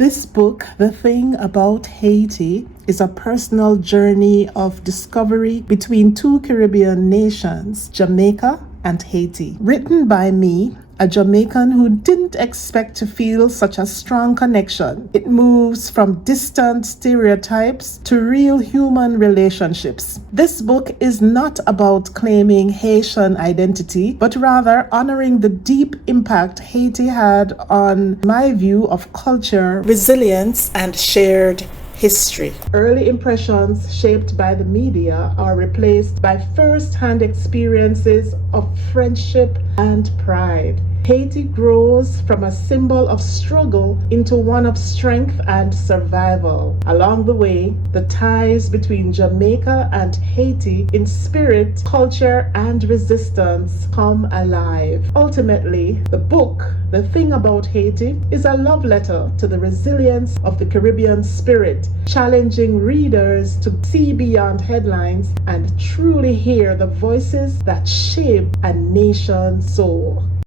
This book, The Thing About Haiti, is a personal journey of discovery between two Caribbean nations, Jamaica and Haiti. Written by me, a Jamaican who didn't expect to feel such a strong connection. It moves from distant stereotypes to real human relationships. This book is not about claiming Haitian identity, but rather honoring the deep impact Haiti had on my view of culture, resilience, and shared history. Early impressions shaped by the media are replaced by first-hand experiences of friendship and pride. Haiti grows from a symbol of struggle into one of strength and survival. Along the way, the ties between Jamaica and Haiti in spirit, culture, and resistance come alive. Ultimately, the book, The Thing About Haiti, is a love letter to the resilience of the Caribbean spirit, challenging readers to see beyond headlines and truly hear the voices that shape a nation's soul.